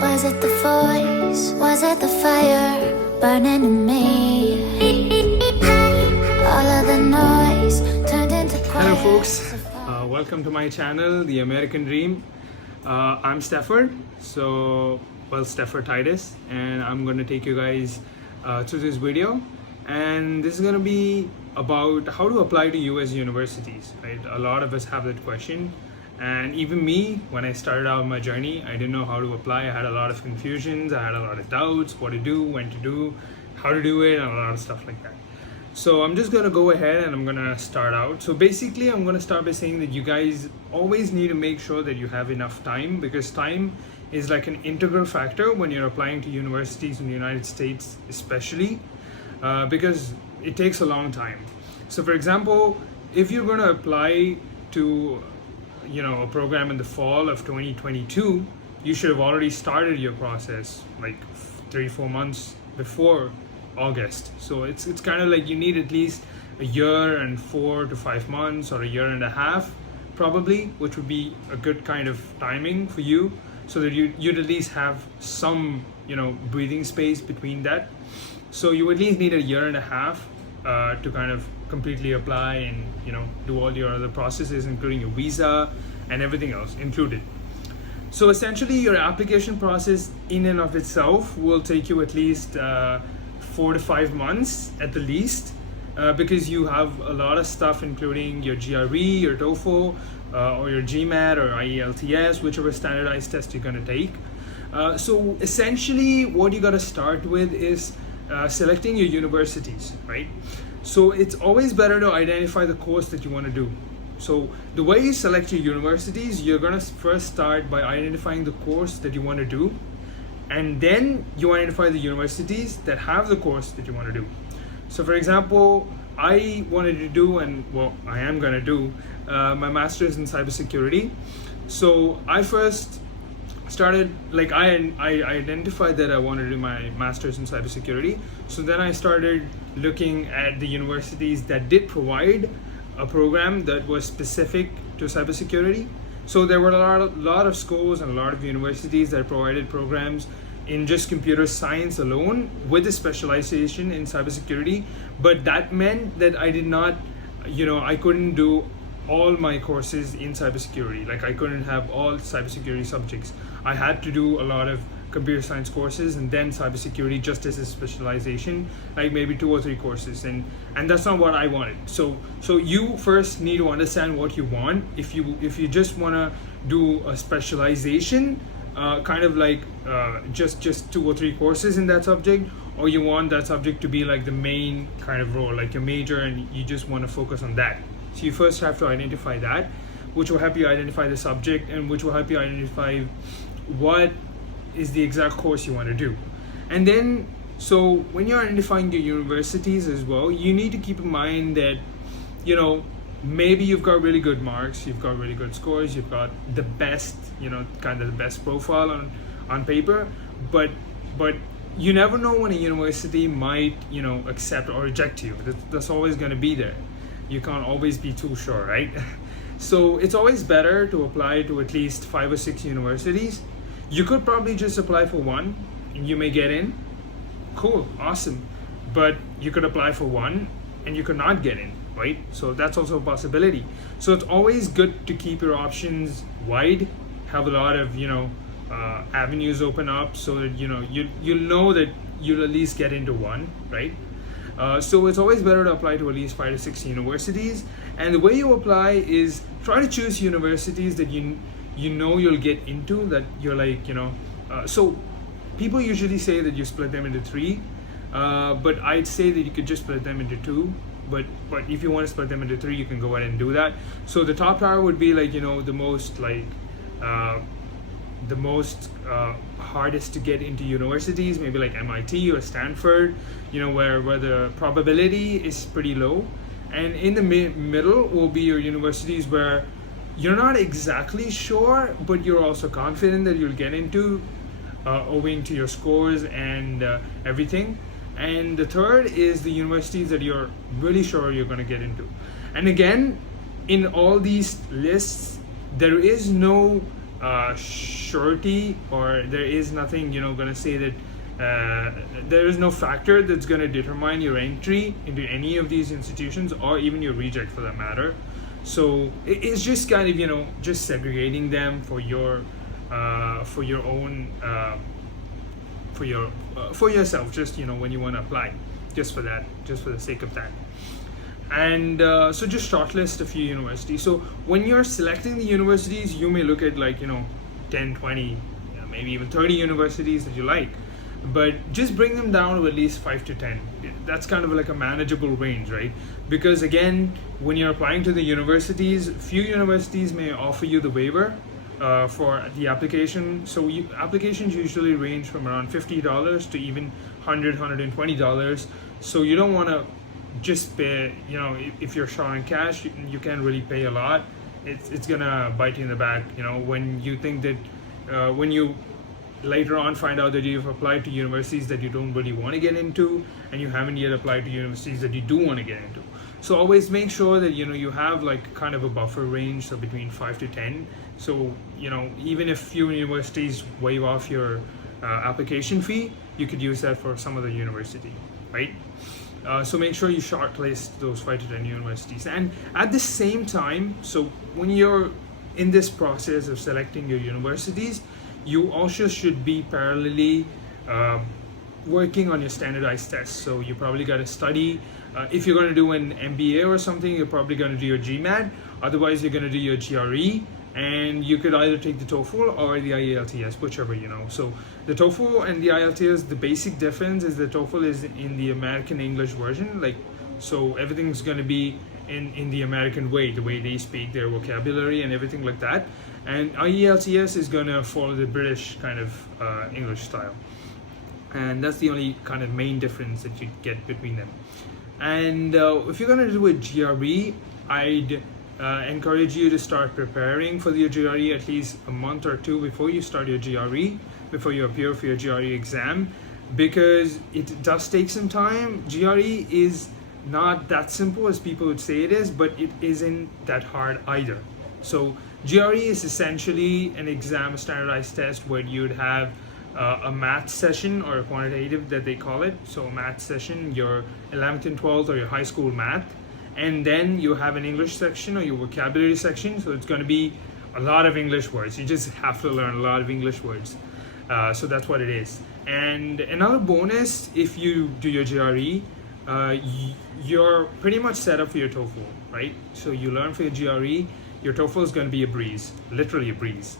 Was it the voice? Was it the fire burning in me? All of the noise turned into quiet. Hello folks, welcome to my channel, The American Dream. I'm Staford, Staford Titus, and I'm going to take you guys through this video. And this is going to be about how to apply to US universities, right? A lot of us have that question. And even me, when I started out my journey, I didn't know how to apply. I had a lot of confusions, I had a lot of doubts, what to do, when to do, how to do it, and a lot of stuff like that. So I'm just gonna go ahead and I'm gonna start out. So basically, I'm gonna start by saying that you guys always need to make sure that you have enough time, because time is like an integral factor when you're applying to universities in the United States, especially because it takes a long time. So for example, if you're gonna apply to a program in the fall of 2022, you should have already started your process like 3-4 months before August. So it's kind of like you need at least a year and 4 to 5 months, or a year and a half probably, which would be a good kind of timing for you, so that you'd at least have some breathing space between that. So you at least need a year and a half to kind of completely apply and do all your other processes, including your visa and everything else included. So essentially, your application process in and of itself will take you at least 4 to 5 months at the least, because you have a lot of stuff, including your GRE, your TOEFL, or your GMAT or IELTS, whichever standardized test you're going to take. So essentially, what you got to start with is selecting your universities, right? So it's always better to identify the course that you want to do. So the way you select your universities, you're going to first start by identifying the course that you want to do, and then you identify the universities that have the course that you want to do. So for example, I wanted to do, I am going to do my master's in cybersecurity. So I first started, I identified that I wanted to do my master's in cybersecurity. So then I started looking at the universities that did provide a program that was specific to cybersecurity. So there were a lot of schools and a lot of universities that provided programs in just computer science alone with a specialization in cybersecurity. But that meant that I did not, I couldn't do all my courses in cybersecurity. Like I couldn't have all cybersecurity subjects. I had to do a lot of computer science courses and then cybersecurity just as a specialization, like maybe 2 or 3 courses, and that's not what I wanted. So you first need to understand what you want. If you just want to do a specialization, kind of like just 2 or 3 courses in that subject, or you want that subject to be like the main kind of role, like your major, and you just want to focus on that. So you first have to identify that, which will help you identify the subject, and which will help you identify what is the exact course you want to do. And then, so when you're identifying your universities as well, you need to keep in mind that, maybe you've got really good marks, you've got really good scores, you've got the best, kind of the best profile on paper, but you never know when a university might, accept or reject you. That's always going to be there. You can't always be too sure, right? So it's always better to apply to at least 5 or 6 universities. You could probably just apply for one and you may get in. Cool, awesome. But you could apply for one and you could not get in, right? So that's also a possibility. So it's always good to keep your options wide, have a lot of, avenues open up, so that, you'll know that you'll at least get into one, right? So it's always better to apply to at least 5 to 6 universities. And the way you apply is try to choose universities that you'll get into, that you're like, so people usually say that you split them into 3, but I'd say that you could just split them into 2. But if you want to split them into 3, you can go ahead and do that. So the top tier would be like, the most hardest to get into universities, maybe like MIT or Stanford, where the probability is pretty low. And in the middle will be your universities where you're not exactly sure, but you're also confident that you'll get into, owing to your scores and everything. And the third is the universities that you're really sure you're going to get into. And again, in all these lists, there is no surety, or there is nothing gonna say that there is no factor that's gonna determine your entry into any of these institutions, or even your reject for that matter. So it's just kind of just segregating them for your own for yourself, just when you want to apply, just for the sake of that. And so just shortlist a few universities. So when you're selecting the universities, you may look at 10, 20, maybe even 30 universities that you like, but just bring them down to at least 5 to 10. That's kind of like a manageable range, right? Because again, when you're applying to the universities, few universities may offer you the waiver for the application. So applications usually range from around $50 to even $100, $120. So you don't want to just pay, if you're short on cash, you can't really pay a lot. It's gonna bite you in the back, when you think that when you later on find out that you've applied to universities that you don't really want to get into, and you haven't yet applied to universities that you do want to get into. So always make sure that you have kind of a buffer range, so between 5 to 10. So even if few universities waive off your application fee, you could use that for some other university, right? So make sure you shortlist those 5 to 10 universities. And at the same time, so when you're in this process of selecting your universities, you also should be parallelly working on your standardized tests. So you probably got to study. If you're going to do an MBA or something, you're probably going to do your GMAT. Otherwise, you're going to do your GRE. And you could either take the TOEFL or the IELTS, whichever. So the TOEFL and the IELTS, the basic difference is the TOEFL is in the American English version. So everything's going to be in the American way, the way they speak, their vocabulary and everything like that. And IELTS is going to follow the British kind of English style. And that's the only kind of main difference that you get between them. And if you're going to do a GRE, I'd encourage you to start preparing for your GRE at least a month or two before you start your GRE, before you appear for your GRE exam, because it does take some time. GRE is not that simple as people would say it is, but it isn't that hard either. So GRE is essentially an exam, a standardized test where you'd have a math session, or a quantitative that they call it. So a math session, your 11th and 12th or your high school math. And then you have an English section or your vocabulary section. So it's going to be a lot of English words. You just have to learn a lot of English words. So that's what it is. And another bonus, if you do your GRE, you're pretty much set up for your TOEFL, right? So you learn for your GRE, your TOEFL is going to be a breeze, literally a breeze.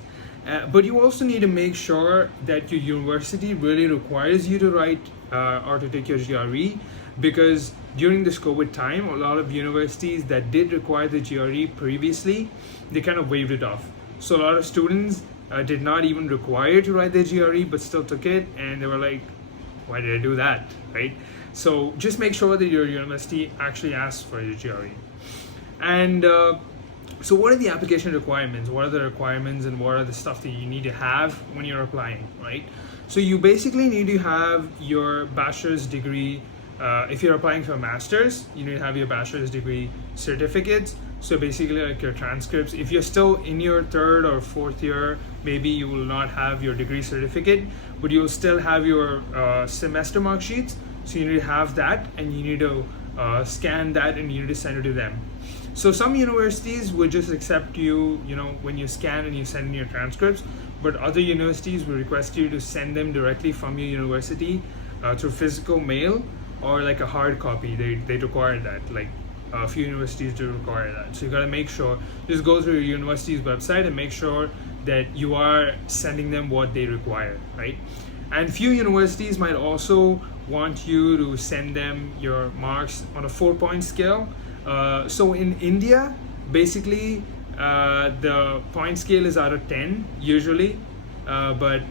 But you also need to make sure that your university really requires you to write or to take your GRE, because during this COVID time, a lot of universities that did require the GRE previously, they kind of waived it off. So a lot of students did not even require to write their GRE, but still took it, and they were like, why did I do that, right? So just make sure that your university actually asks for your GRE. And so what are the application requirements? What are the requirements, and what are the stuff that you need to have when you're applying, right? So you basically need to have your bachelor's degree. If you're applying for a master's, you need to have your bachelor's degree certificates. So basically like your transcripts. If you're still in your 3rd or 4th year, maybe you will not have your degree certificate, but you'll still have your semester mark sheets. So you need to have that, and you need to scan that, and you need to send it to them. So some universities would just accept you, when you scan and you send in your transcripts, but other universities will request you to send them directly from your university through physical mail, or like a hard copy. They require that. Like a few universities do require that. So you got to make sure, just go through your university's website and make sure that you are sending them what they require, right? And few universities might also want you to send them your marks on a 4-point scale. So in India, basically the point scale is out of 10 usually, but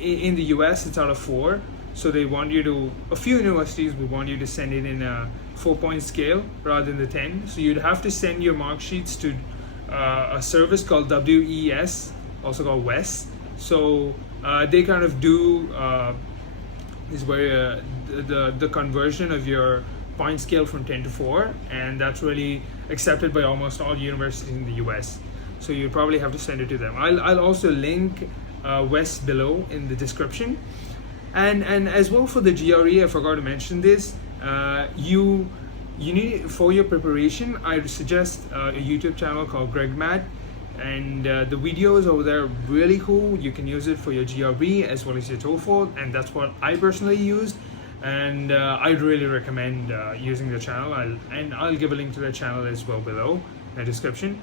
in the US it's out of 4. So they want you to, a few universities will want you to send it in a 4-point scale rather than the 10. So you'd have to send your mark sheets to a service called WES, also called WES. So they kind of do is where the conversion of your point scale from 10 to 4, and that's really accepted by almost all universities in the US. so you probably have to send it to them. I'll also link Wes below in the description. And as well for the GRE, I forgot to mention this. You need, for your preparation, I would suggest a YouTube channel called Greg Matt, and the videos over there are really cool. You can use it for your GRE as well as your TOEFL, and that's what I personally used. And I'd really recommend using the channel. I'll give a link to the channel as well below in the description.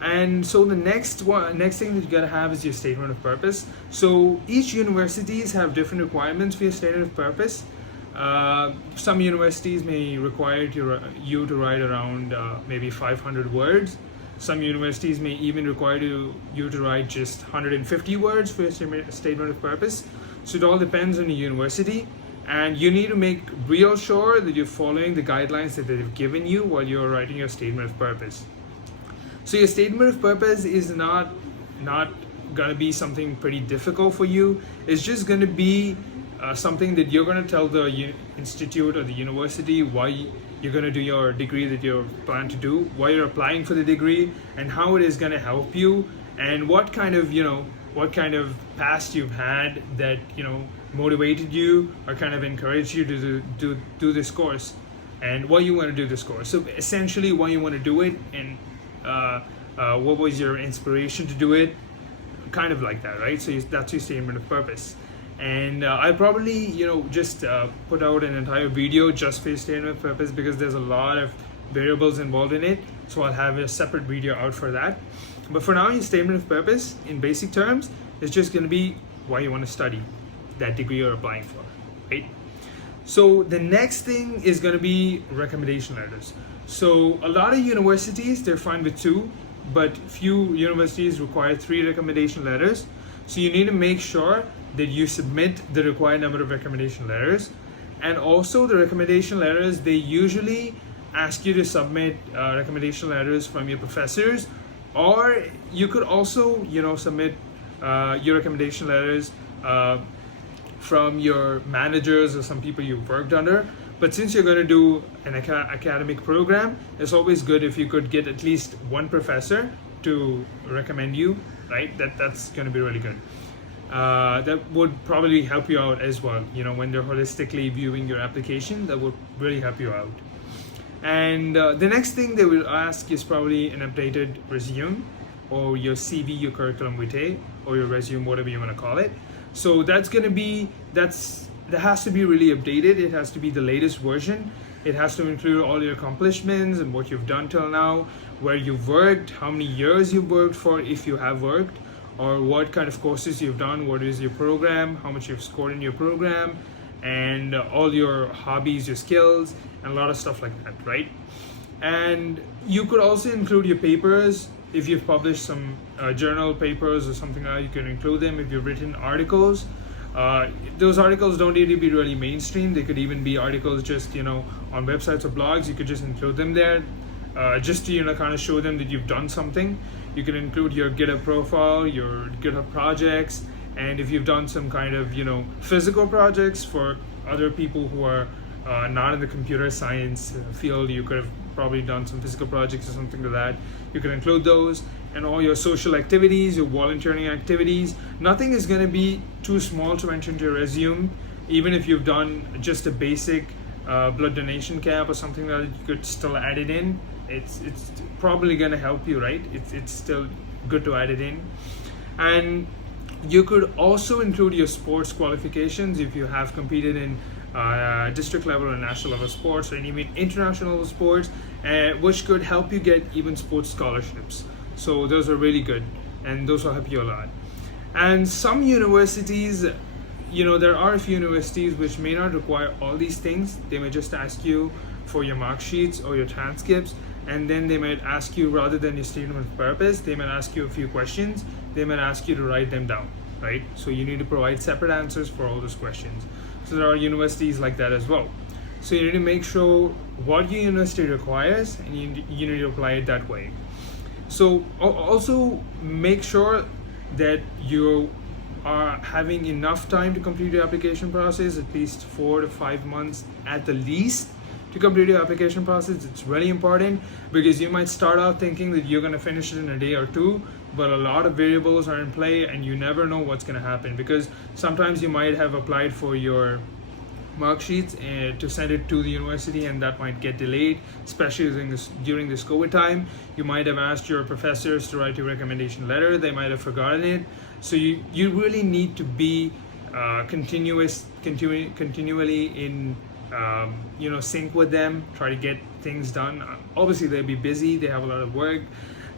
And so the next thing that you gotta have is your statement of purpose. So each universities have different requirements for your statement of purpose. Some universities may require you to write around maybe 500 words. Some universities may even require you to write just 150 words for your statement of purpose. So it all depends on the university, and you need to make real sure that you're following the guidelines that they've given you while you're writing your statement of purpose. So your statement of purpose is not gonna be something pretty difficult for you. It's just gonna be something that you're gonna tell the institute or the university why you're gonna do your degree that you plan to do, why you're applying for the degree, and how it is gonna help you, and what kind of past you've had that motivated you or kind of encouraged you to do this course, and why you want to do this course. So essentially, why you want to do it, and what was your inspiration to do it, kind of like that, right? So that's your statement of purpose. And I'll probably just put out an entire video just for your statement of purpose, because there's a lot of variables involved in it. So I'll have a separate video out for that. But for now, your statement of purpose in basic terms is just going to be why you want to study that degree you're applying for, right? So the next thing is going to be recommendation letters. So a lot of universities, they're fine with 2, but few universities require 3 recommendation letters. So you need to make sure that you submit the required number of recommendation letters. And also the recommendation letters, they usually ask you to submit recommendation letters from your professors, or you could also submit your recommendation letters from your managers or some people you've worked under. But since you're going to do an academic program, it's always good if you could get at least one professor to recommend you, right? That's going to be really good. That would probably help you out as well. When they're holistically viewing your application, that would really help you out. And the next thing they will ask is probably an updated resume, or your CV, your curriculum vitae, or your resume, whatever you want to call it. So that has to be really updated. It has to be the latest version. It has to include all your accomplishments and what you've done till now, where you've worked, how many years you've worked for, if you have worked, or what kind of courses you've done, what is your program, how much you've scored in your program, and all your hobbies, your skills, and a lot of stuff like that, right? And you could also include your papers. If you've published some journal papers or something like that, you can include them. If you've written articles, those articles don't need to be really mainstream. They could even be articles just on websites or blogs. You could just include them there, just to kind of show them that you've done something. You can include your GitHub profile, your GitHub projects, and if you've done some kind of physical projects for other people who are not in the computer science field, you could have probably done some physical projects or something like that. You can include those, and all your social activities, your volunteering activities. Nothing is going to be too small to enter into your resume. Even if you've done just a basic blood donation camp or something like that, you could still add it in. It's probably going to help you, right? It's still good to add it in. And you could also include your sports qualifications if you have competed in district level or national level sports, or even international level sports, which could help you get even sports scholarships. So those are really good, and those will help you a lot. And some universities, there are a few universities which may not require all these things. They may just ask you for your mark sheets or your transcripts, and then they might ask you, rather than your statement of purpose, they might ask you a few questions. They might ask you to write them down, right? So you need to provide separate answers for all those questions. So there are universities like that as well. So you need to make sure what your university requires, and you need to apply it that way. So also make sure that you are having enough time to complete your application process, at least 4 to 5 months at the least, to complete your application process. It's really important because you might start out thinking that you're going to finish it in a day or two, but a lot of variables are in play and you never know what's going to happen, because sometimes you might have applied for your mark sheets to send it to the university, and that might get delayed, especially during this COVID time. You might have asked your professors to write your recommendation letter, they might have forgotten it. So you really need to be continually in sync with them, try to get things done. Obviously they'll be busy, they have a lot of work,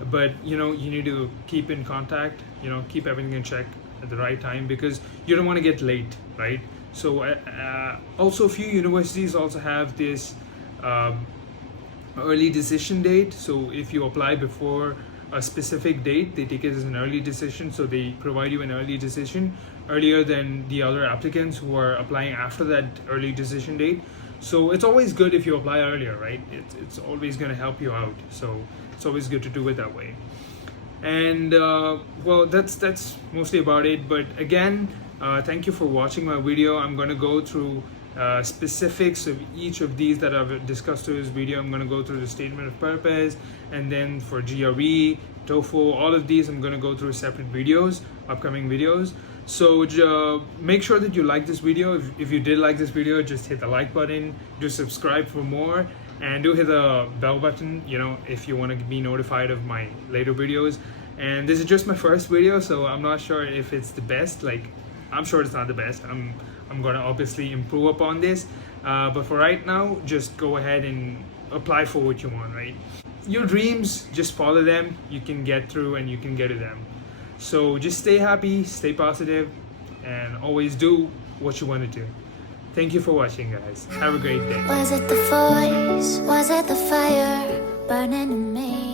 but you need to keep in contact, keep everything in check at the right time, because you don't want to get late, right? So also a few universities also have this early decision date. So if you apply before a specific date, they take it as an early decision, so they provide you an early decision earlier than the other applicants who are applying after that early decision date. So it's always good if you apply earlier, right? It's always going to help you out, so it's always good to do it that way. And well, that's mostly about it. But again, thank you for watching my video. I'm going to go through specifics of each of these that I've discussed through this video. I'm going to go through the statement of purpose, and then for GRE, TOEFL, all of these I'm going to go through separate videos, upcoming videos. So make sure that you like this video. If you did like this video, just hit the like button, do subscribe for more, and do hit the bell button, if you want to be notified of my later videos. And this is just my first video, so I'm not sure if it's the best. I'm sure it's not the best. I'm gonna obviously improve upon this, but for right now, just go ahead and apply for what you want, right? Your dreams, just follow them. You can get through and you can get to them. So just stay happy, stay positive, and always do what you want to do. Thank you for watching, guys. Have a great day. Was it the voice? Was it the fire burning in me?